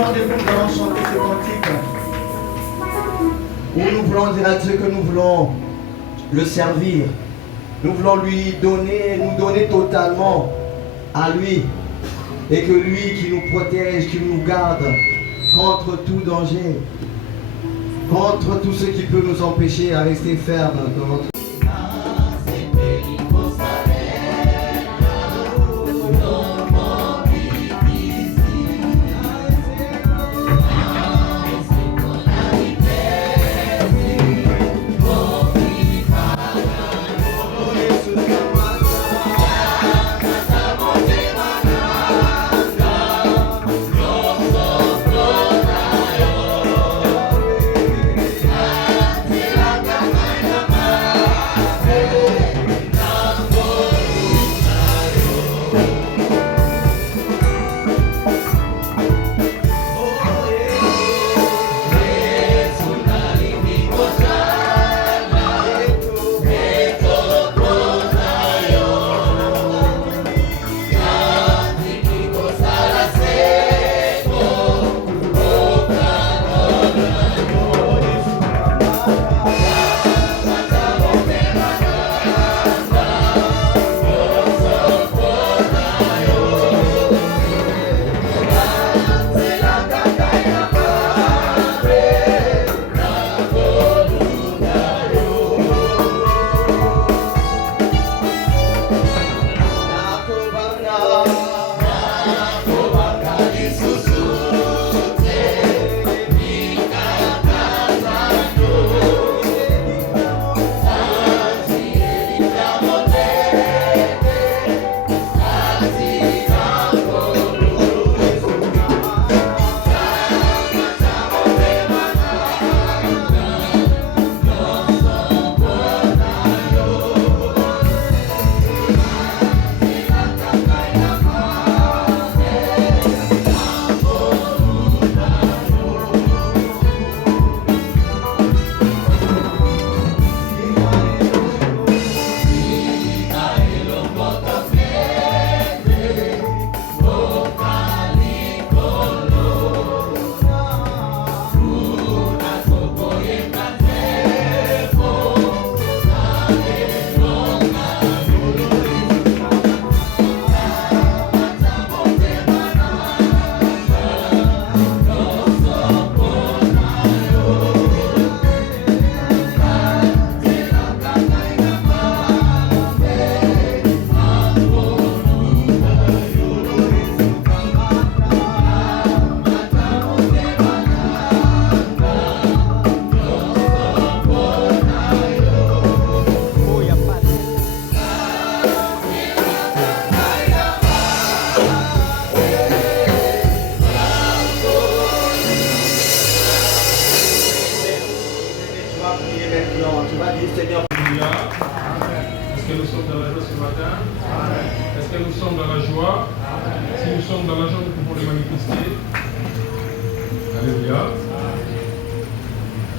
rendez-vous, nous allons chanter ce cantique où nous voulons dire à Dieu que nous voulons le servir. Nous voulons lui donner, nous donner totalement à lui. Et que lui qui nous protège, qui nous garde contre tout danger, contre tout ce qui peut nous empêcher à rester fermes dans notre...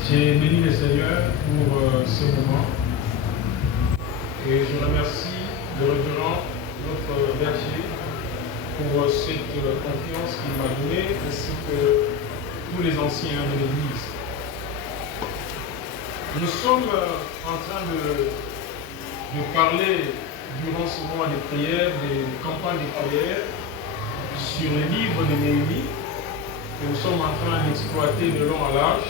J'ai béni le Seigneur pour ce moment et je remercie le révérend, notre berger, pour cette confiance qu'il m'a donnée, ainsi que tous les anciens de l'Église. Nous sommes en train de parler durant ce mois de prière, des campagnes de prière, sur le livre de Néhémie, que nous sommes en train d'exploiter de long à large.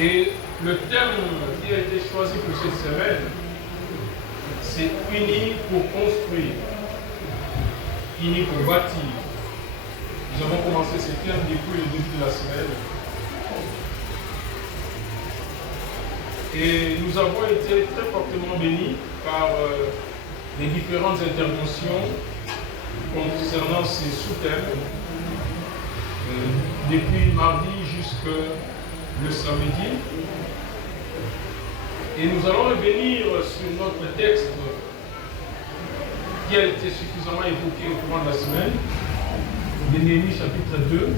Et le terme qui a été choisi pour cette semaine, c'est unis pour construire, unis pour bâtir. Nous avons commencé ce terme depuis le début de la semaine. Et nous avons été très fortement bénis par les différentes interventions concernant ces sous-thèmes, depuis mardi jusqu'à le samedi. Et nous allons revenir sur notre texte qui a été suffisamment évoqué au courant de la semaine, de Néhémie chapitre 2,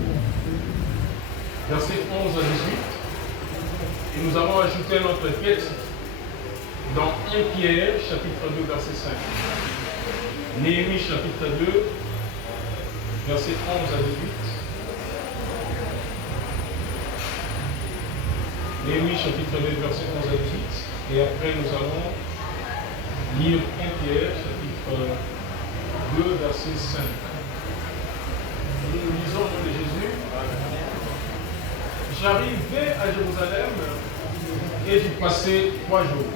versets 11 à 18. Et nous avons ajouté notre texte dans 1 Pierre chapitre 2, verset 5. Néhémie chapitre 2, versets 11 à 18. Néhémie chapitre 2, versets 11 à 18. Et après, nous allons lire 1 Pierre chapitre 2, verset 5. Nous lisons au nom de Jésus. J'arrivai à Jérusalem et j'y passai 3 jours.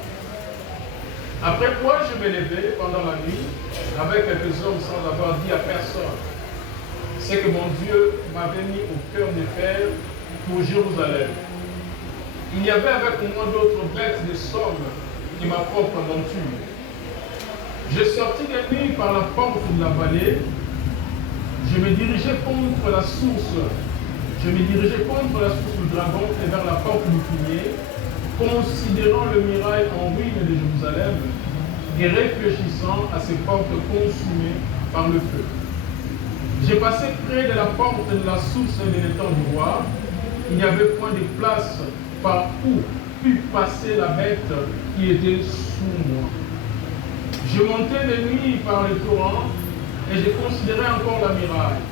Après quoi je me levai pendant la nuit avec quelques hommes sans avoir dit à personne. C'est que mon Dieu m'avait mis au cœur de faire pour Jérusalem. Il y avait avec moi d'autres bêtes de somme et ma propre monture. Je sortis de nuit par la porte de la vallée. Je me dirigeais contre la source. Je me dirigeais contre la source du dragon et vers la porte du fumier, considérant le mirail en ruine de Jérusalem et réfléchissant à ces portes consumées par le feu. J'ai passé près de la porte de la source de l'étang du roi. Il n'y avait point de place par où put passer la bête qui était sous moi. Je montais de nuit par le torrent et je considérais encore la muraille.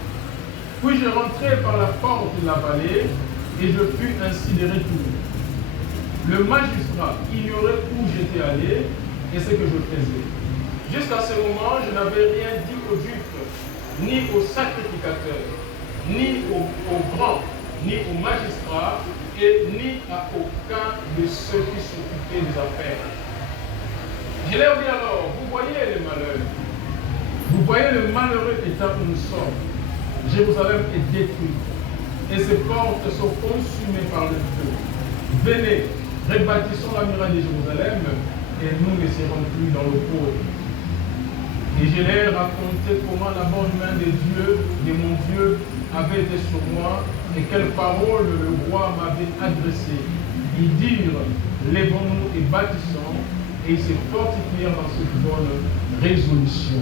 Puis je rentrai par la porte de la vallée et je fus ainsi de retour. Le magistrat ignorait où j'étais allé et ce que je faisais. Jusqu'à ce moment, je n'avais rien dit au duc, ni au sacrificateur, ni au grand, ni au magistrat, et ni à aucun de ceux qui s'occupaient des affaires. Je leur dis alors, vous voyez le malheur, vous voyez le malheureux état où nous sommes. Jérusalem est détruite et ses portes sont consumées par le feu. Venez, rebâtissons la muraille de Jérusalem et nous ne serons plus dans le pauvre. Et je leur raconté comment la bonne main de Dieu, de mon Dieu, avait été sur moi et quelles paroles le roi m'avait adressées. Ils dirent, lèvons-nous et bâtissons, et ils se fortifièrent dans cette bonne résolution.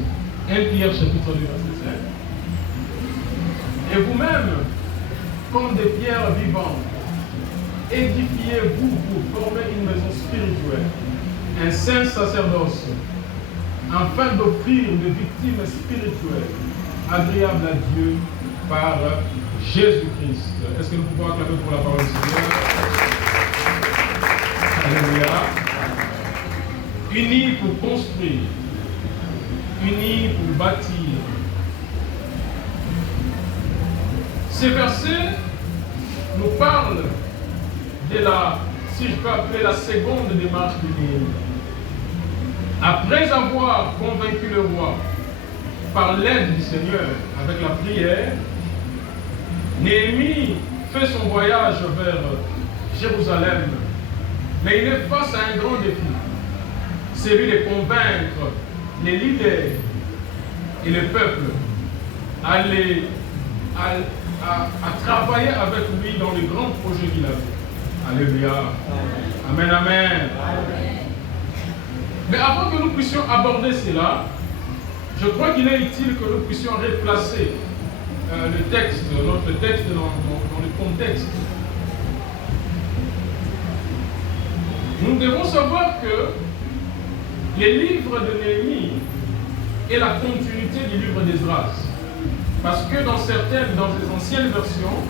1 Pierre chapitre 2, verset 5. Et vous-même, comme des pierres vivantes, édifiez-vous pour former une maison spirituelle, un saint sacerdoce, afin d'offrir des victimes spirituelles agréables à Dieu par Jésus-Christ. Est-ce que nous pouvons acclamer pour la parole du Seigneur? Alléluia. Unis pour construire, unis pour bâtir. Ces versets nous parlent de la, si je peux appeler la seconde démarche de Néhémie. Après avoir convaincu le roi par l'aide du Seigneur avec la prière, Néhémie fait son voyage vers Jérusalem, mais il est face à un grand défi, celui de convaincre les leaders et le peuple à travailler avec lui dans les grands projets qu'il avait. Alléluia. Amen, amen. Amen. Mais avant que nous puissions aborder cela, je crois qu'il est utile que nous puissions replacer le texte, notre texte dans le contexte. Nous devons savoir que les livres de Néhémie est la continuité du livre d'Esdras. Parce que dans les anciennes versions,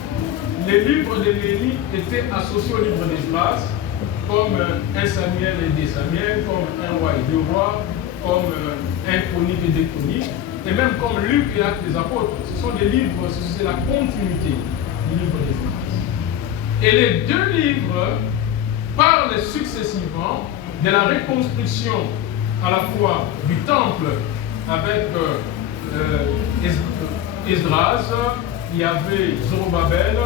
les livres de Néhémie étaient associés au livre d'Esdras, comme 1 Samuel et 2 Samuel, comme 1 roi et 2 rois, comme 1 chronique et 2 chroniques, et même comme Luc et Actes des apôtres. Ce sont des livres, c'est la continuité du livre d'Esdras. Et les deux livres parlent successivement de la reconstruction à la fois du temple avec Esdras, il y avait Zorobabel,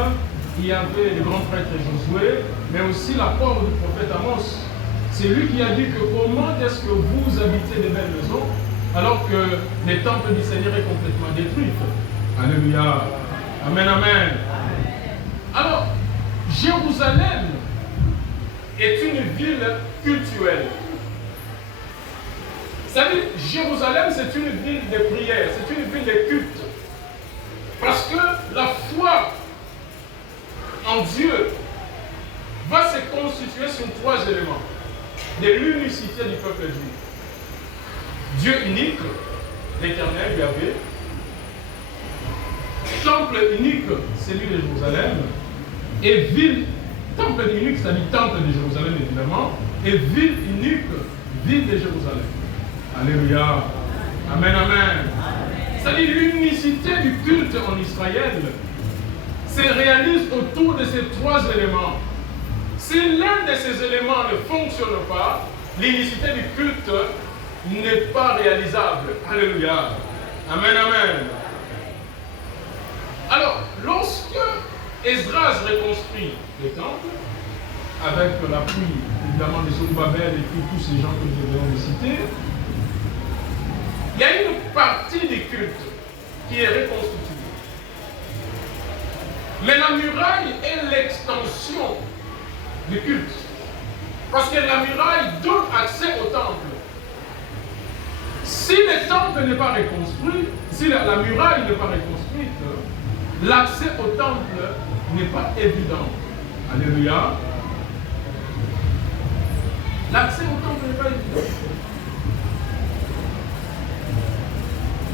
il y avait le grand prêtre Josué, mais aussi l'apport du prophète Amos. C'est lui qui a dit que comment est-ce que vous habitez des belles maisons alors que le temple du Seigneur est complètement détruit. Alléluia. Amen, amen. Alors, Jérusalem est une ville cultuelle. C'est-à-dire, Jérusalem, c'est une ville de prière, c'est une ville de culte. Parce que la foi en Dieu va se constituer sur 3 éléments de l'unicité du peuple juif. Dieu unique, l'Éternel, Yahvé. temple unique, celui de Jérusalem, et ville, temple unique, c'est-à-dire temple de Jérusalem évidemment, et ville unique, ville de Jérusalem. Alléluia. Amen, amen. C'est-à-dire l'unicité du culte en Israël se réalise autour de ces trois éléments. Si l'un de ces éléments ne fonctionne pas, l'unicité du culte n'est pas réalisable. Alléluia. Amen, amen. Alors, lorsque Esdras reconstruit le temple, avec l'appui évidemment de Zorobabel et puis tous ces gens que nous venons de citer, il y a une partie du culte qui est reconstituée. Mais la muraille est l'extension du culte. Parce que la muraille donne accès au temple. Si le temple n'est pas reconstruit, si la muraille n'est pas reconstruite, l'accès au temple n'est pas évident. Alléluia. L'accès au temple n'est pas évident.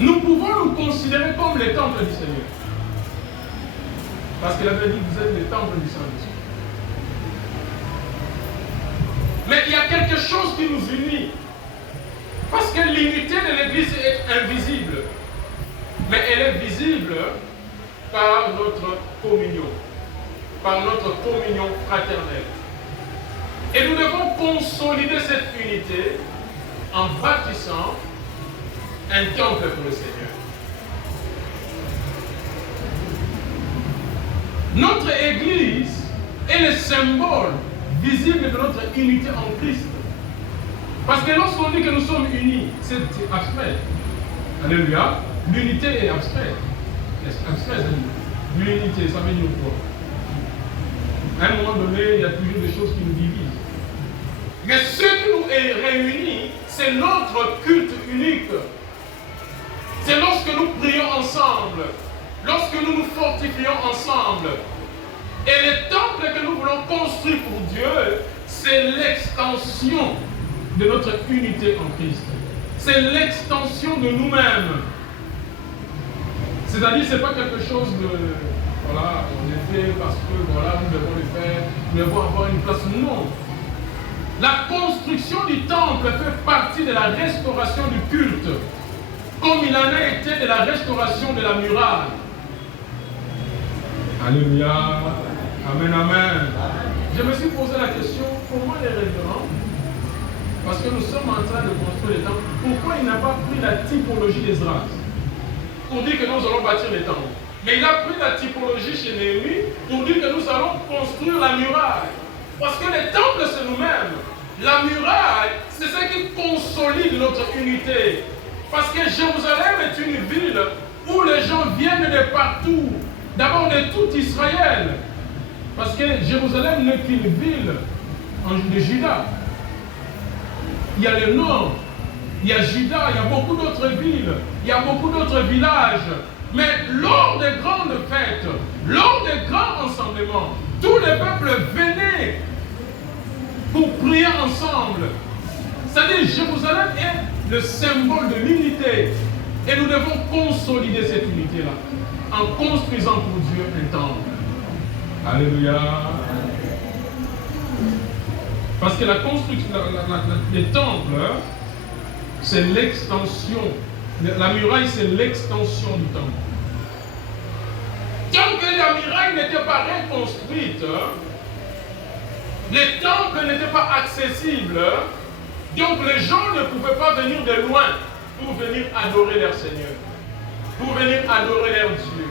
Nous pouvons nous considérer comme les temples du Seigneur. Parce qu'il avait dit que vous êtes les temples du Saint-Esprit. Mais il y a quelque chose qui nous unit. Parce que l'unité de l'Église est invisible. Mais elle est visible par notre communion. Par notre communion fraternelle. Et nous devons consolider cette unité en bâtissant un temple pour le Seigneur. Notre Église est le symbole visible de notre unité en Christ. Parce que lorsqu'on dit que nous sommes unis, c'est abstrait. Alléluia. L'unité est abstraite. Abstrait, l'unité, ça veut dire quoi? À un moment donné, il y a toujours des choses qui nous divisent. Mais ce qui nous réunit, c'est notre culte unique. C'est lorsque nous prions ensemble, lorsque nous nous fortifions ensemble. Et le temple que nous voulons construire pour Dieu, c'est l'extension de notre unité en Christ. C'est l'extension de nous-mêmes. C'est-à-dire, ce n'est pas quelque chose de, voilà, on est fait parce que, voilà, nous devons le faire, nous devons avoir une place. Non. La construction du temple fait partie de la restauration du culte, comme il en a été de la restauration de la muraille. Alléluia. Amen, amen. Je me suis posé la question, comment les révérends, parce que nous sommes en train de construire le temple, pourquoi il n'a pas pris la typologie d'Esdras pour dire que nous allons bâtir le temple? Mais il a pris la typologie chez Néhémie pour dire que nous allons construire la muraille. Parce que le temple, c'est nous-mêmes. La muraille, c'est ce qui consolide notre unité. Parce que Jérusalem est une ville où les gens viennent de partout. D'abord de tout Israël. Parce que Jérusalem n'est qu'une ville de Juda. Il y a le nord, il y a Juda, il y a beaucoup d'autres villes, il y a beaucoup d'autres villages. Mais lors des grandes fêtes, lors des grands rassemblements, tous les peuples venaient pour prier ensemble. C'est-à-dire Jérusalem est le symbole de l'unité. Et nous devons consolider cette unité-là en construisant pour Dieu un temple. Alléluia. Parce que la construction, les temples, c'est l'extension. La muraille, c'est l'extension du temple. Tant que la muraille n'était pas reconstruite, les temples n'étaient pas accessibles, donc les gens ne pouvaient pas venir de loin pour venir adorer leur Seigneur, pour venir adorer leur Dieu,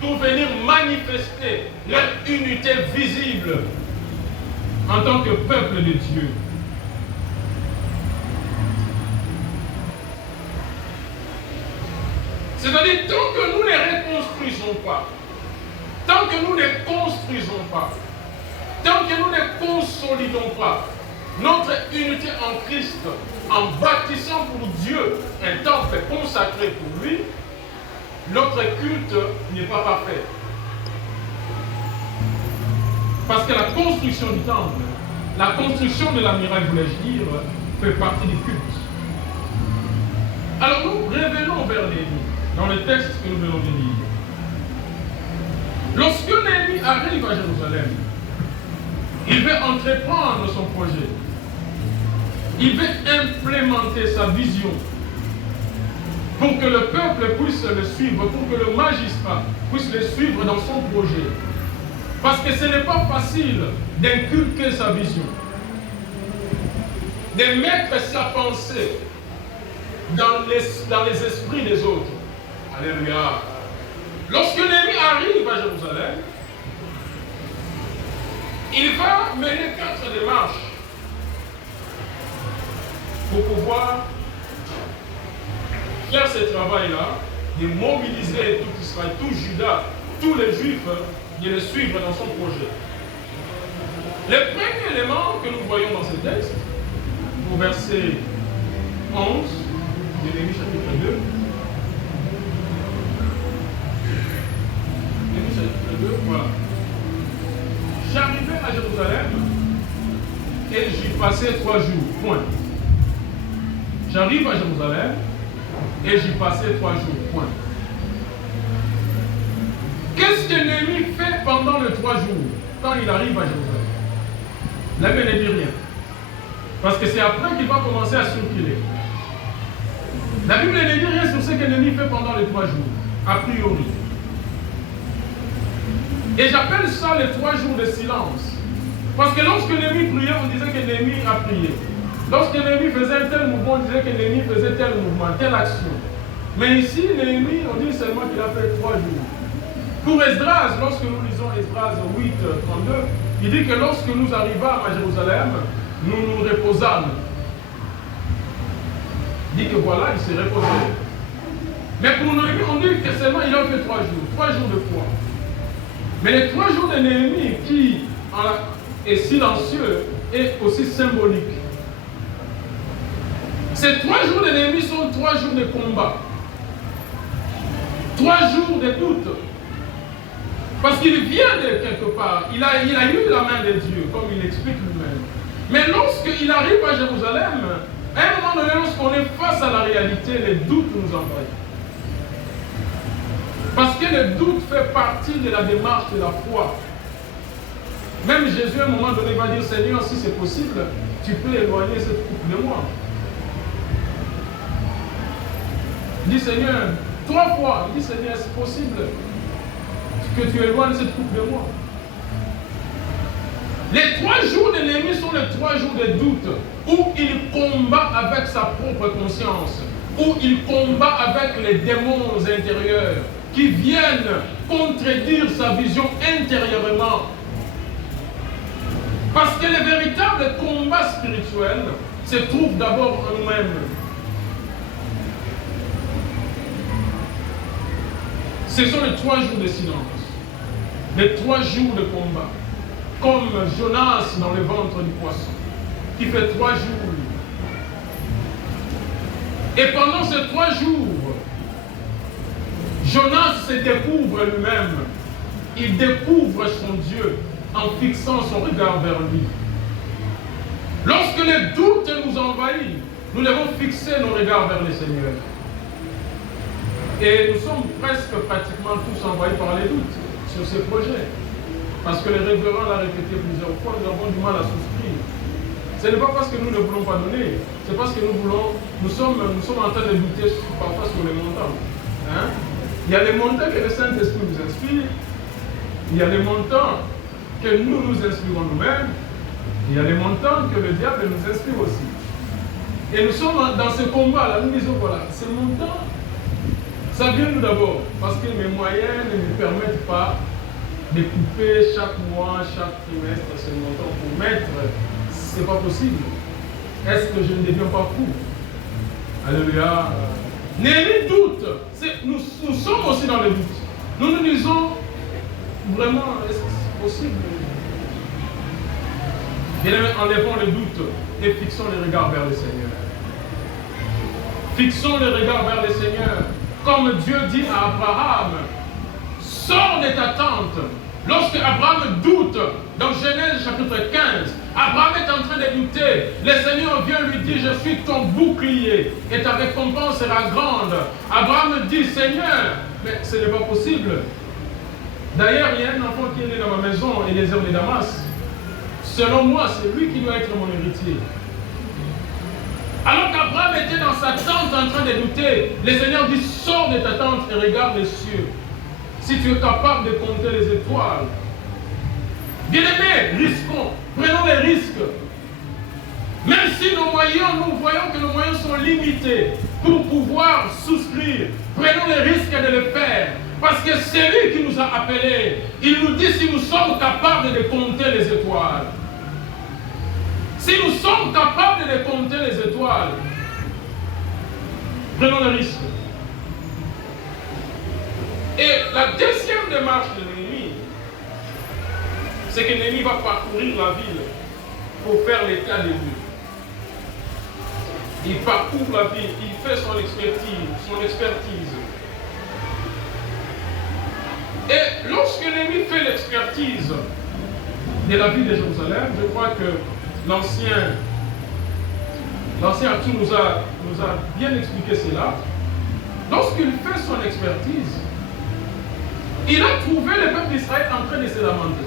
pour venir manifester leur unité visible en tant que peuple de Dieu. C'est-à-dire, tant que nous ne reconstruisons pas, tant que nous ne construisons pas, tant que nous ne consolidons pas notre unité en Christ, en bâtissant pour Dieu un temple consacré pour lui, notre culte n'est pas parfait. Parce que la construction du temple, la construction de la muraille, voulais-je dire, fait partie du culte. Alors nous revenons vers Néhémie, dans le texte que nous venons de lire. Lorsque Néhémie arrive à Jérusalem, il veut entreprendre son projet. Il veut implémenter sa vision pour que le peuple puisse le suivre, pour que le magistrat puisse le suivre dans son projet. Parce que ce n'est pas facile d'inculquer sa vision, de mettre sa pensée dans les esprits des autres. Alléluia. Lorsque Néhémie arrive à Jérusalem, il va mener 4 démarches pour pouvoir faire ce travail-là, de mobiliser tout Israël, tout Juda, tous les Juifs, de le suivre dans son projet. Le premier élément que nous voyons dans ce texte, au verset 11 de Néhémie chapitre 2, Néhémie chapitre 2, voilà. J'arrivais à Jérusalem et j'y passais 3 jours, point. J'arrive à Jérusalem et j'y passais 3 jours, point. Qu'est-ce que Néhémie fait pendant les 3 jours quand il arrive à Jérusalem? La Bible ne dit rien. Parce que c'est après qu'il va commencer à circuler. La Bible ne dit rien sur ce que Néhémie fait pendant les 3 jours, a priori. Et j'appelle ça les 3 jours de silence. Parce que lorsque Néhémie priait, on disait que Néhémie a prié. Lorsque Néhémie faisait un tel mouvement, on disait que Néhémie faisait tel mouvement, telle action. Mais ici, Néhémie, on dit seulement qu'il a fait 3 jours. Pour Esdras, lorsque nous lisons Esdras 8, 32, il dit que lorsque nous arrivâmes à Jérusalem, nous nous reposâmes. Il dit que voilà, il s'est reposé. Mais pour Néhémie, on dit que seulement il a fait 3 jours. 3 jours de foi. Mais les 3 jours de Néhémie, qui est silencieux, est aussi symbolique. Ces 3 jours de Néhémie sont 3 jours de combat. 3 jours de doute. Parce qu'il vient de quelque part. Il a eu la main de Dieu, comme il explique lui-même. Mais lorsqu'il arrive à Jérusalem, à un moment donné, lorsqu'on est face à la réalité, les doutes nous envahissent. Parce que le doute fait partie de la démarche de la foi. Même Jésus, à un moment donné, va dire, Seigneur, si c'est possible, tu peux éloigner cette coupe de moi. Il dit, Seigneur, 3 fois, il dit, Seigneur, c'est possible que tu éloignes cette coupe de moi. Les 3 jours de Néhémie sont les 3 jours de doute, où il combat avec sa propre conscience, où il combat avec les démons intérieurs, qui viennent contredire sa vision intérieurement. Parce que le véritable combat spirituel se trouve d'abord en nous-mêmes. Ce sont les 3 jours de silence, les 3 jours de combat, comme Jonas dans le ventre du poisson, qui fait 3 jours. Et pendant ces 3 jours, Jonas se découvre lui-même. Il découvre son Dieu en fixant son regard vers lui. Lorsque le doute nous envahit, nous devons fixer nos regards vers le Seigneur. Et nous sommes presque pratiquement tous envahis par les doutes sur ces projets. Parce que le révérend l'a répété plusieurs fois, nous avons du mal à souscrire. Ce n'est pas parce que nous ne voulons pas donner, c'est parce que nous sommes en train de douter parfois sur les montants. Hein? Il y a les montants que le Saint-Esprit nous inspire, il y a les montants que nous inspirons nous-mêmes, il y a les montants que le diable nous inspire aussi. Et nous sommes dans ce combat-là, nous disons voilà, ces montants, ça vient nous d'abord, parce que mes moyens ne me permettent pas de couper chaque mois, chaque trimestre ce montant pour mettre. C'est pas possible. Est-ce que je ne deviens pas fou? Alléluia. Néhémie doute. Nous sommes aussi dans le doute. Nous nous disons vraiment, est-ce que c'est possible? Bien, enlevons le doute et fixons les regards vers le Seigneur. Fixons les regards vers le Seigneur. Comme Dieu dit à Abraham, sors de ta tente. Lorsque Abraham doute, dans Genèse chapitre 15, Abraham est en train de douter. Le Seigneur vient lui dire, je suis ton bouclier et ta récompense sera grande. Abraham dit, Seigneur, mais ce n'est pas possible. D'ailleurs, il y a un enfant qui est né dans ma maison, Eliezer de Damas. Selon moi, c'est lui qui doit être mon héritier. Alors qu'Abraham était dans sa tente en train de douter, le Seigneur dit, sors de ta tente et regarde les cieux. Si tu es capable de compter les étoiles. Bien-aimés, risquons, prenons les risques. Même si nos moyens, nous voyons que nos moyens sont limités pour pouvoir souscrire, prenons les risques de le faire. Parce que c'est lui qui nous a appelés. Il nous dit si nous sommes capables de compter les étoiles. Si nous sommes capables de compter les étoiles, prenons le risque. Et la deuxième démarche de Néhémie, c'est que Néhémie va parcourir la ville pour faire l'état des lieux. Il parcourt la ville, il fait son expertise. Et lorsque Néhémie fait l'expertise de la ville de Jérusalem, je crois que l'ancien Arthur nous a bien expliqué cela. Lorsqu'il fait son expertise, il a trouvé le peuple d'Israël en train de se lamenter.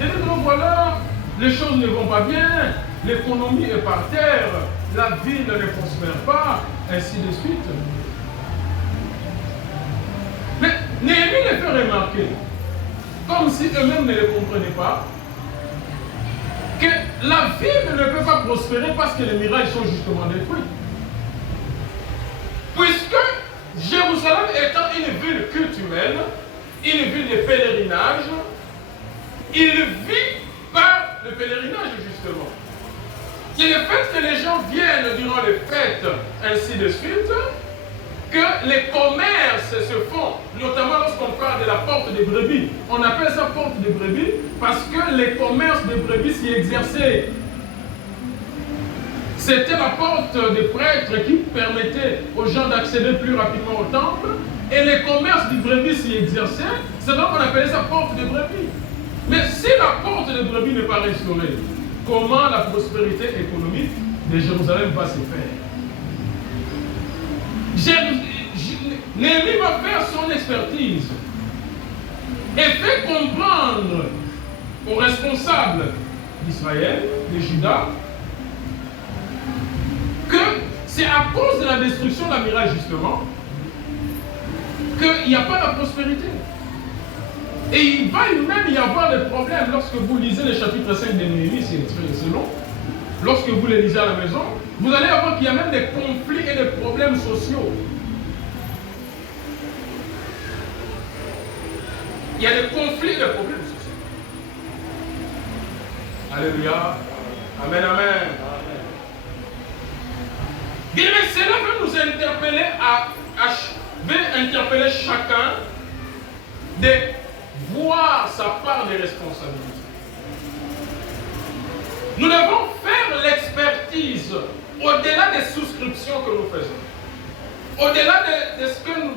Il dit, donc voilà, les choses ne vont pas bien, l'économie est par terre, la ville ne prospère pas, ainsi de suite. Mais Néhémie les fait remarquer, comme si eux-mêmes ne le comprenaient pas, que la ville ne peut pas prospérer parce que les murailles sont justement détruites. Puisque Jérusalem étant une ville culturelle, une ville de pèlerinage, il vit par le pèlerinage justement. C'est le fait que les gens viennent durant les fêtes, ainsi de suite, que les commerces se font, notamment lorsqu'on parle de la porte des brebis. On appelle ça porte des brebis parce que les commerces des brebis s'y exerçaient. C'était la porte des prêtres qui permettait aux gens d'accéder plus rapidement au temple. Et les commerces des brebis s'y exerçaient. C'est donc qu'on appelait ça porte des brebis. Mais si la porte des brebis n'est pas restaurée, comment la prospérité économique de Jérusalem va se faire? Néhémie va faire son expertise et fait comprendre aux responsables d'Israël, de Juda, que c'est à cause de la destruction de la muraille justement qu'il n'y a pas la prospérité. Et il va même y avoir des problèmes lorsque vous lisez le chapitre 5 de Néhémie, c'est long. Lorsque vous les lisez à la maison, vous allez voir qu'il y a même des conflits et des problèmes sociaux. Il y a des conflits et des problèmes sociaux. Alléluia. Amen, amen. Bien, mais cela va nous interpeller interpeller chacun de voir sa part de responsabilité. Nous devons faire l'expertise au-delà des souscriptions que nous faisons. Au-delà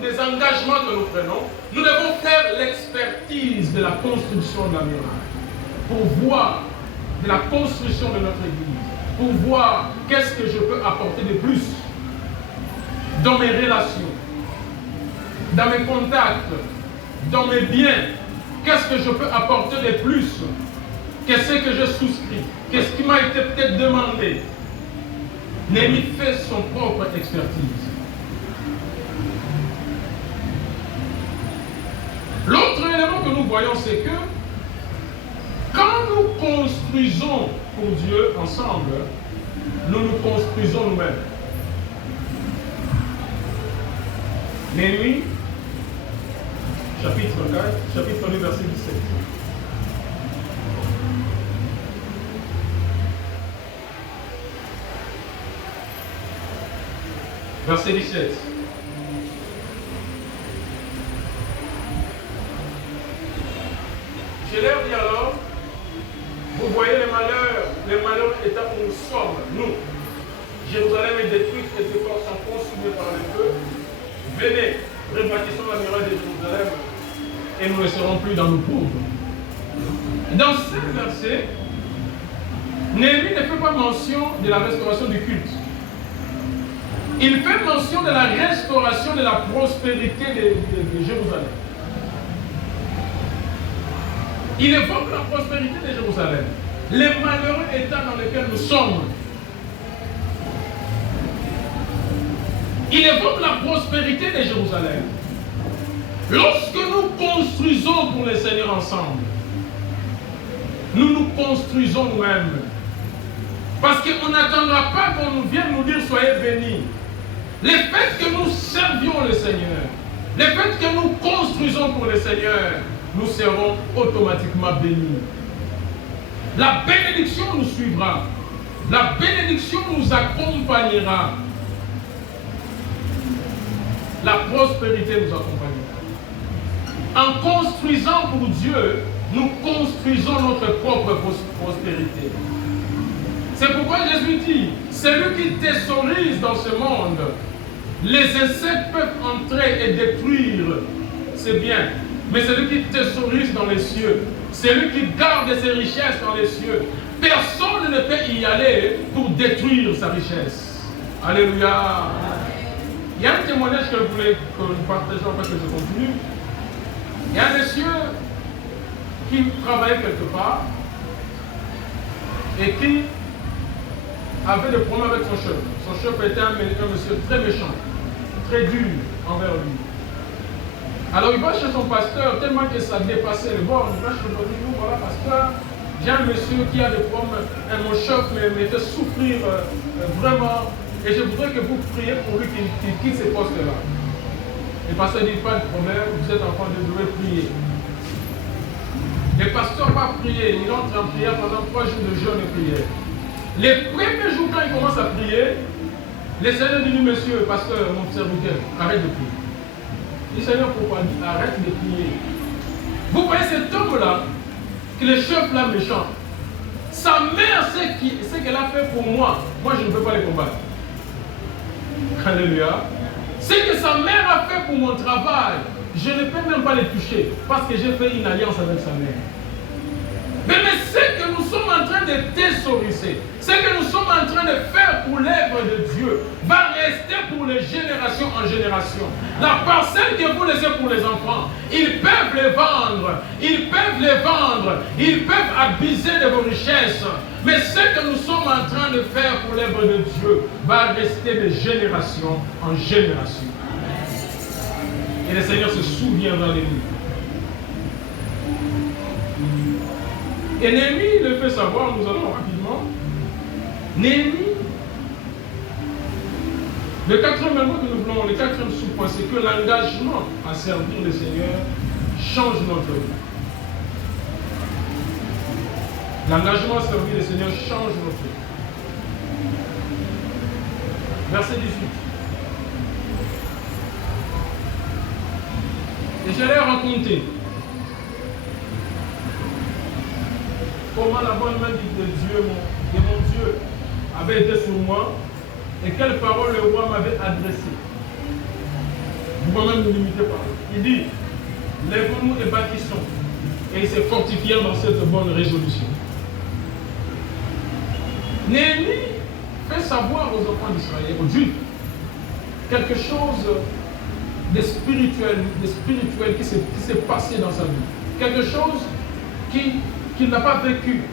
des engagements que nous prenons, nous devons faire l'expertise de la construction de la muraille pour voir de la construction de notre église, pour voir qu'est-ce que je peux apporter de plus dans mes relations, dans mes contacts, dans mes biens. Qu'est-ce que je peux apporter de plus? Qu'est-ce que je souscris? Qu'est-ce qui m'a été peut-être demandé? Néhémie fait son propre expertise. L'autre élément que nous voyons, c'est que quand nous construisons pour Dieu ensemble, nous nous construisons nous-mêmes. Néhémie, chapitre 4, chapitre 2, verset 17. Verset 17. Je leur dis alors, vous voyez les malheurs étant où nous sommes, nous. Jérusalem est détruite et ses corps sont consumés par le feu. Venez, rebâtissons la muraille de Jérusalem et nous ne serons plus dans nos pauvres. Dans ce verset, Néhémie ne fait pas mention de la restauration du culte. Il fait mention de la restauration de la prospérité de Jérusalem. Il évoque la prospérité de Jérusalem. Les malheureux états dans lesquels nous sommes. Il évoque la prospérité de Jérusalem. Lorsque nous construisons pour le Seigneur ensemble, nous nous construisons nous-mêmes. Parce qu'on n'attendra pas qu'on nous vienne nous dire soyez bénis. Le fait que nous servions le Seigneur, le fait que nous construisons pour le Seigneur, nous serons automatiquement bénis. La bénédiction nous suivra. La bénédiction nous accompagnera. La prospérité nous accompagnera. En construisant pour Dieu, nous construisons notre propre prospérité. C'est pourquoi Jésus dit, celui qui thésaurise dans ce monde, les insectes peuvent entrer et détruire, c'est bien. Mais celui qui thésaurise dans les cieux, celui qui garde ses richesses dans les cieux, personne ne peut y aller pour détruire sa richesse. Alléluia. Il y a un témoignage que je voulais que nous partageons afin que je continue. Il y a un monsieur qui travaillait quelque part et qui avait des problèmes avec son chef. Son chef était un monsieur très méchant, très dur envers lui. Alors il va chez son pasteur, tellement que ça dépassait les bornes. Il va chez lui, voilà pasteur, j'ai un monsieur qui a des problèmes, et mon chef me fait souffrir vraiment, et je voudrais que vous priez pour lui qu'il quitte ce poste-là. Le pasteur dit, pas de problème, vous êtes enfant de Dieu, vous devez prier. Le pasteur va prier, il entre en prière pendant 3 jours de jeûne et prière. Les premiers jours, quand il commence à prier, le Seigneur dit, monsieur, pasteur, mon serviteur, arrête de prier. Il dit, Seigneur, pourquoi? Il dit, arrête de prier. Vous voyez cet homme-là, que le chef là méchant, sa mère sait ce qu'elle a fait pour moi. Moi, je ne peux pas les combattre. Alléluia. Ce que sa mère a fait pour mon travail, je ne peux même pas les toucher parce que j'ai fait une alliance avec sa mère. Mais ce que nous sommes en train de thésauriser, ce que nous sommes en train de faire pour l'œuvre de Dieu, va rester pour les générations en génération. La parcelle que vous laissez pour les enfants, ils peuvent les vendre, ils peuvent les vendre, ils peuvent abuser de vos richesses. Mais ce que nous sommes en train de faire pour l'œuvre de Dieu va rester de génération en génération. Et le Seigneur se souviendra de nous. Et Néhémie le fait savoir, nous allons rapidement. Néhémie, le quatrième mot que nous voulons, le quatrième sous-point, c'est que l'engagement à servir le Seigneur change notre vie. L'engagement à servir le Seigneur change notre vie. Verset 18. Et j'allais raconter comment la bonne main de Dieu, de mon Dieu, avait été sur moi et quelles paroles le roi m'avait adressées. Vous pouvez même nous limiter par là. Il dit, lèvons-nous et bâtissons. Et il s'est fortifié dans cette bonne résolution. Néhémie fait savoir aux enfants d'Israël, aux Juifs, quelque chose de spirituel qui s'est passé dans sa vie. Quelque chose qu'il n'a pas vécu.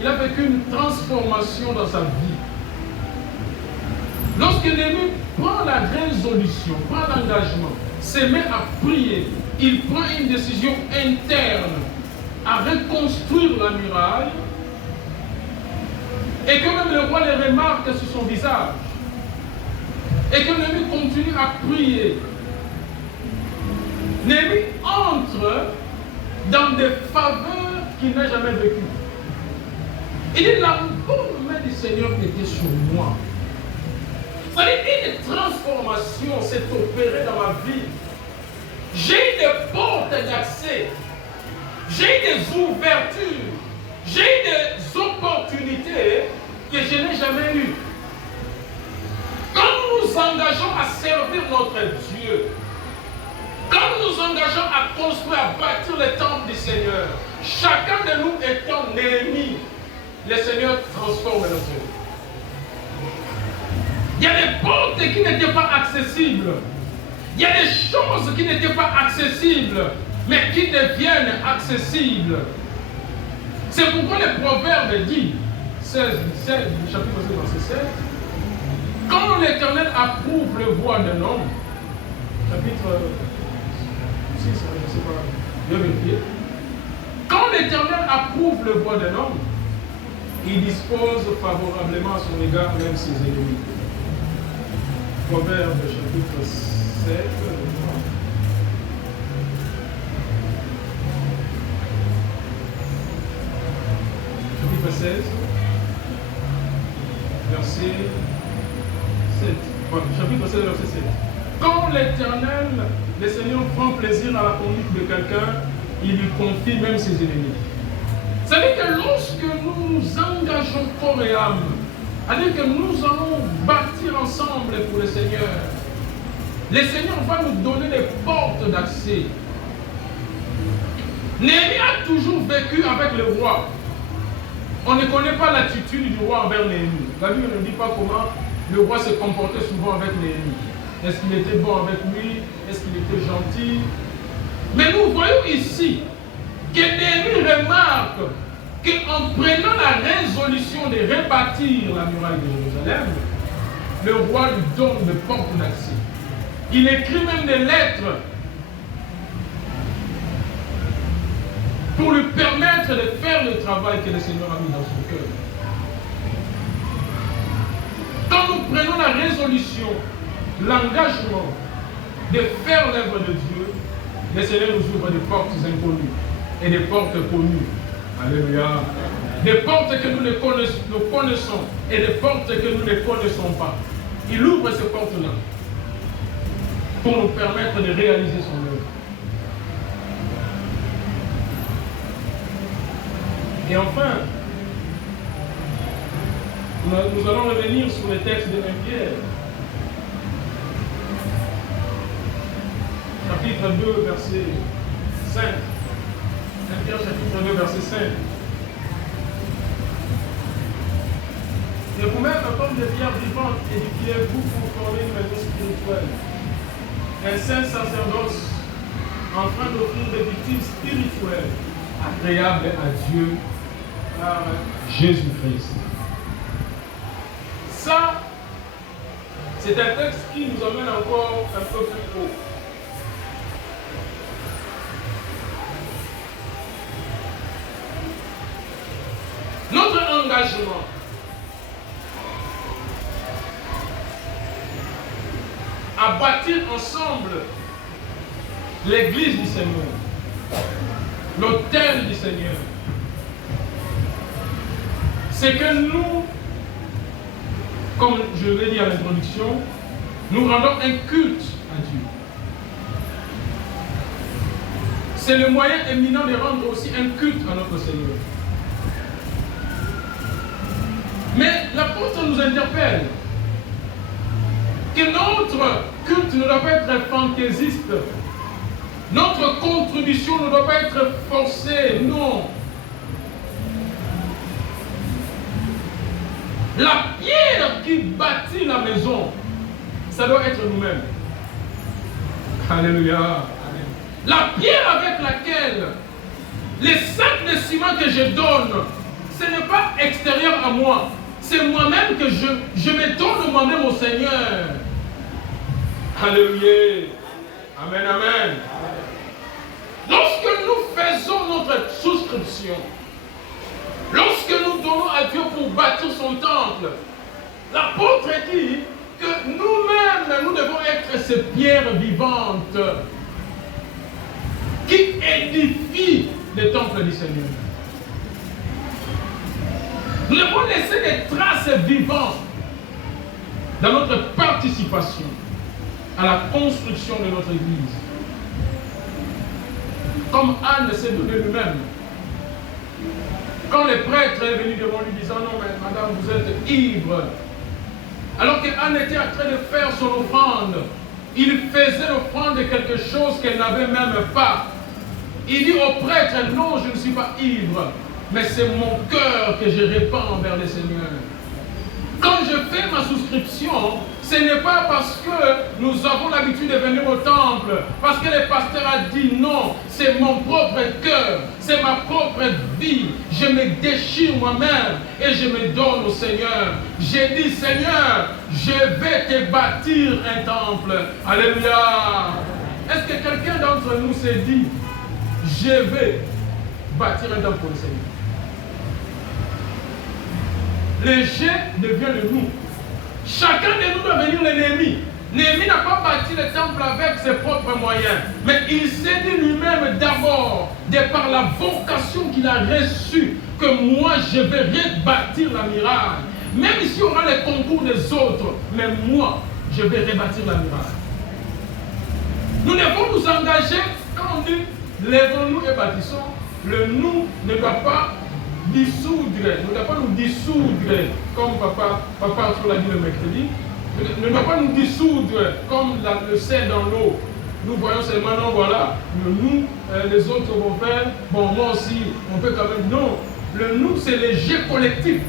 Il a vécu une transformation dans sa vie. Lorsque Néhémie prend la résolution, prend l'engagement, se met à prier, il prend une décision interne à reconstruire la muraille et que même le roi le remarque sur son visage et que Néhémie continue à prier. Néhémie entre dans des faveurs qu'il n'a jamais vécues. Il dit, la bonne main du Seigneur était sur moi. Vous savez, une transformation s'est opérée dans ma vie. J'ai eu des portes d'accès. J'ai eu des ouvertures. J'ai eu des opportunités que je n'ai jamais eues. Quand nous nous engageons à servir notre Dieu, quand nous nous engageons à construire, à bâtir le temple du Seigneur, chacun de nous étant Néhémie, le Seigneur transforme notre vie. Il y a des portes qui n'étaient pas accessibles. Il y a des choses qui n'étaient pas accessibles, mais qui deviennent accessibles. C'est pourquoi le Proverbe dit, 16, chapitre 16, verset 7, quand l'Éternel approuve le voie d'un homme, chapitre 6, je ne sais pas, je vais vérifier. Quand l'Éternel approuve le voie d'un homme, il dispose favorablement à son égard même ses ennemis. Proverbe chapitre 7. Chapitre 16, verset 7. Voilà, chapitre 16, verset 7. Quand l'Éternel, le Seigneur, prend plaisir à la conduite de quelqu'un, il lui confie même ses ennemis. C'est-à-dire que lorsque nous nous engageons corps et âme, c'est-à-dire que nous allons bâtir ensemble pour le Seigneur, le Seigneur va nous donner des portes d'accès. Néhémie a toujours vécu avec le roi. On ne connaît pas l'attitude du roi envers Néhémie. La Bible ne dit pas comment le roi se comportait souvent avec Néhémie. Est-ce qu'il était bon avec lui? Est-ce qu'il était gentil? Mais nous voyons ici que Néhémie remarque qu'en prenant la résolution de rebâtir la muraille de Jérusalem, le roi lui donne des portes d'accès. Il écrit même des lettres pour lui permettre de faire le travail que le Seigneur a mis dans son cœur. Quand nous prenons la résolution, l'engagement de faire l'œuvre de Dieu, le Seigneur nous ouvre des portes inconnues et des portes connues. Alléluia. Des portes que nous connaissons et des portes que nous ne connaissons pas. Il ouvre ces portes-là pour nous permettre de réaliser son œuvre. Et enfin, nous allons revenir sur le texte de 1 Pierre. Chapitre 2, verset 5. 1 Pierre, chapitre 2, verset 5. Et vous-même, comme des pierres vivantes, édifiez-vous pour former une maison spirituelle, un saint sacerdoce, en train d'offrir des victimes spirituelles, agréables à Dieu par Jésus-Christ. Ça, c'est un texte qui nous amène encore un peu plus haut. Notre engagement à bâtir ensemble l'église du Seigneur, l'autel du Seigneur, c'est que nous, comme je l'ai dit à l'introduction, nous rendons un culte à Dieu. C'est le moyen éminent de rendre aussi un culte à notre Seigneur. Mais l'apôtre nous interpelle que notre culte ne doit pas être fantaisiste. Notre contribution ne doit pas être forcée, non. La pierre qui bâtit la maison, ça doit être nous-mêmes. Alléluia. La pierre avec laquelle les sacs de ciment que je donne, ce n'est pas extérieur à moi. C'est moi-même que je me donne moi-même au Seigneur. Alléluia. Amen, amen. Lorsque nous faisons notre souscription, lorsque nous donnons à Dieu pour bâtir son temple, l'apôtre dit que nous-mêmes, nous devons être ces pierres vivantes qui édifient le temple du Seigneur. Nous devons laisser des traces vivantes dans notre participation à la construction de notre Église. Comme Anne s'est donné lui-même. Quand le prêtre est venu devant lui disant « Non, mais madame, vous êtes ivre », alors qu'Anne était en train de faire son offrande, il faisait l'offrande de quelque chose qu'elle n'avait même pas. Il dit au prêtre « Non, je ne suis pas ivre, mais c'est mon cœur que je répands envers le Seigneur. » Quand je fais ma souscription, ce n'est pas parce que nous avons l'habitude de venir au temple, parce que le pasteur a dit non, c'est mon propre cœur. c'est ma propre vie. Je me déchire moi-même et je me donne au Seigneur. J'ai dit, Seigneur, je vais te bâtir un temple. Alléluia. Est-ce que quelqu'un d'entre nous s'est dit, je vais bâtir un temple pour le Seigneur? Le je devient le nous. Chacun de nous doit venir l'ennemi. Néhémie n'a pas bâti le temple avec ses propres moyens, mais il s'est dit lui-même d'abord, de par la vocation qu'il a reçue, que moi je vais rebâtir la muraille. Même s'il y aura les concours des autres, mais moi je vais rebâtir la muraille. Nous devons nous engager, quand on dit lèvons-nous et bâtissons, le nous ne doit pas dissoudre, ne doit pas nous dissoudre, comme papa l'a dit le mercredi. Ne doit pas nous dissoudre comme le sel dans l'eau. Nous voyons seulement, non, voilà, le nous, les autres vont faire, bon, moi aussi, on peut quand même. Non, le nous, c'est le jeu collectif.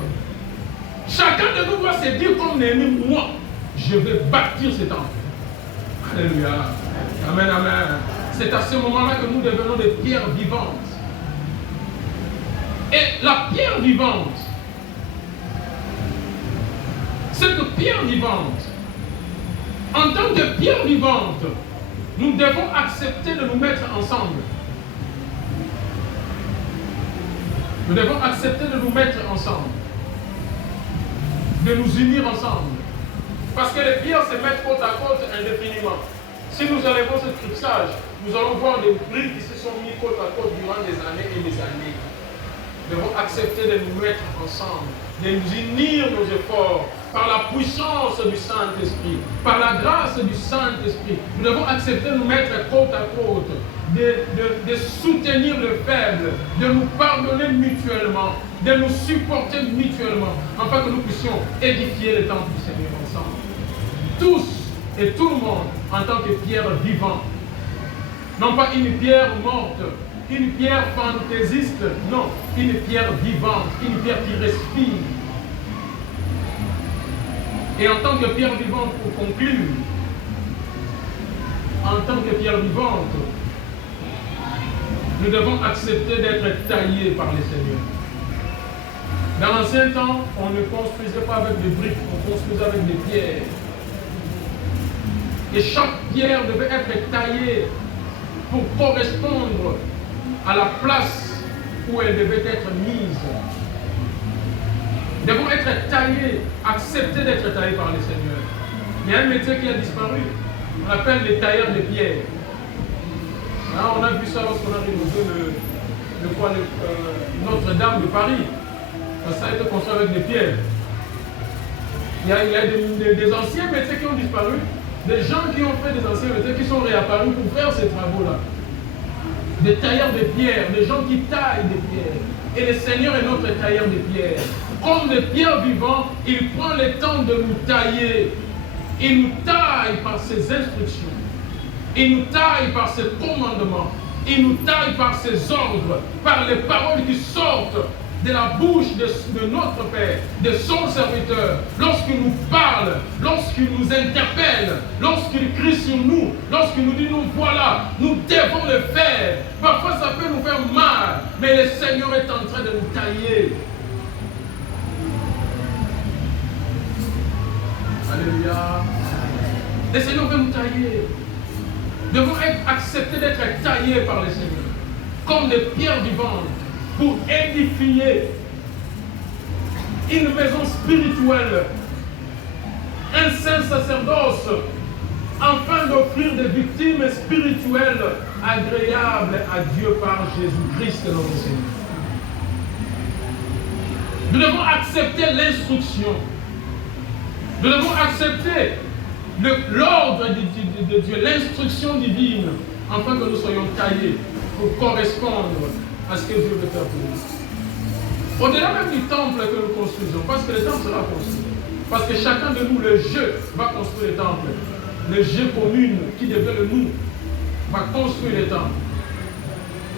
Chacun de nous doit se dire comme Néhémie, moi, je vais bâtir ce temple. Alléluia. Amen, amen. C'est à ce moment-là que nous devenons des pierres vivantes. Et la pierre vivante, cette pierre vivante, en tant que pierre vivante, nous devons accepter de nous mettre ensemble. Nous devons accepter de nous mettre ensemble, de nous unir ensemble. Parce que les pierres se mettent côte à côte indéfiniment. Si nous enlevons ce trucsage, nous allons voir des briques qui se sont mis côte à côte durant des années et des années. Nous devons accepter de nous mettre ensemble, de nous unir nos efforts par la puissance du Saint-Esprit, par la grâce du Saint-Esprit. Nous devons accepter de nous mettre côte à côte, de soutenir le faible, de nous pardonner mutuellement, de nous supporter mutuellement, afin que nous puissions édifier le temple du Seigneur ensemble. Tous et tout le monde en tant que pierre vivante. Non pas une pierre morte, une pierre fantaisiste, non, une pierre vivante, une pierre qui respire. Et en tant que pierre vivante, pour conclure, en tant que pierre vivante, nous devons accepter d'être taillés par le Seigneur. Dans l'ancien temps, on ne construisait pas avec des briques, on construisait avec des pierres. Et chaque pierre devait être taillée pour correspondre à la place où elle devait être mise. Nous devons être taillés, accepter d'être taillés par le Seigneur. Il y a un métier qui a disparu. On appelle les tailleurs de pierre. Hein, on a vu ça lorsqu'on a rénové Notre-Dame de Paris. Ça a été construit avec des pierres. Il y a des anciens métiers qui ont disparu. Des gens qui ont fait des anciens métiers qui sont réapparus pour faire ces travaux-là. Des tailleurs de pierre, des gens qui taillent des pierres. Et le Seigneur est notre tailleur de pierre. Comme des pierres vivantes, il prend le temps de nous tailler. Il nous taille par ses instructions. Il nous taille par ses commandements. Il nous taille par ses ordres, par les paroles qui sortent de la bouche de notre Père, de son serviteur, lorsqu'il nous parle, lorsqu'il nous interpelle, lorsqu'il crie sur nous, lorsqu'il nous dit nous voilà, nous devons le faire. Parfois ça peut nous faire mal, mais le Seigneur est en train de nous tailler. Alléluia. Le Seigneur veut nous tailler. Nous devons accepter d'être taillés par le Seigneur, comme des pierres vivantes, pour édifier une maison spirituelle, un saint sacerdoce, afin d'offrir des victimes spirituelles agréables à Dieu par Jésus-Christ notre Seigneur. Nous devons accepter l'instruction. Nous devons accepter l'ordre de Dieu, l'instruction divine, afin que nous soyons taillés pour correspondre à ce que Dieu veut faire pour nous. Au-delà même du temple que nous construisons, parce que le temple sera construit. Parce que chacun de nous, le je, va construire le temple. Le je commune qui devient le nous, va construire le temple.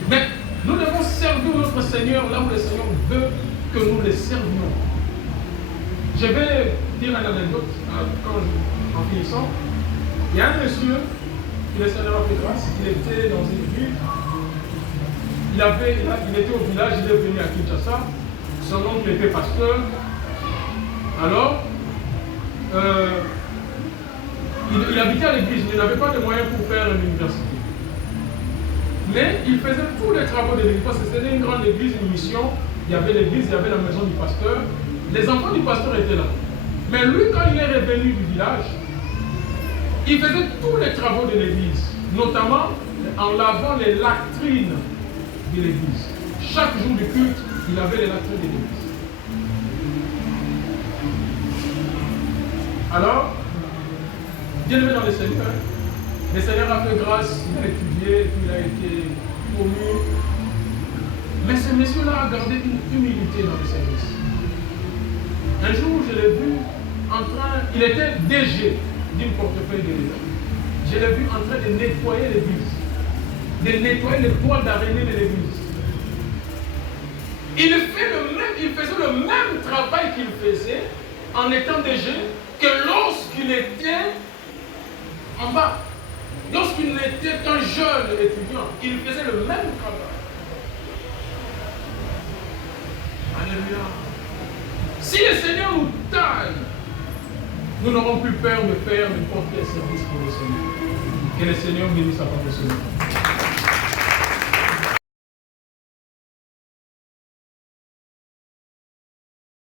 Mais nous devons servir notre Seigneur là où le Seigneur veut que nous le servions. Je vais dire une anecdote en finissant. Il y a un monsieur qui le Seigneur a fait grâce, il était dans une ville. il était au village, il est venu à Kinshasa. Son oncle était pasteur. Alors, il habitait à l'église, mais il n'avait pas de moyens pour faire l'université. Mais il faisait tous les travaux de l'église, parce que c'était une grande église, une mission. Il y avait l'église, il y avait la maison du pasteur. Les enfants du pasteur étaient là. Mais lui, quand il est revenu du village, il faisait tous les travaux de l'église, notamment en lavant les latrines de l'église. Chaque jour du culte, il avait les latrines de l'église. Alors, Dieu le met dans le Seigneur. Le Seigneur a fait grâce, il a étudié, il a été promu. Mais ce monsieur-là a gardé une humilité dans le service. Un jour, je l'ai vu en train, il était DG d'une portefeuille de l'État. Je l'ai vu en train de nettoyer l'église, de nettoyer les poils d'araignée de l'église. Il faisait le même travail qu'il faisait en étant DG que lorsqu'il était en bas. Lorsqu'il n'était qu'un jeune étudiant, il faisait le même travail. Alléluia. Si le Seigneur nous taille, nous n'aurons plus peur de faire n'importe quel service pour le Seigneur. Que le Seigneur bénisse sa parole.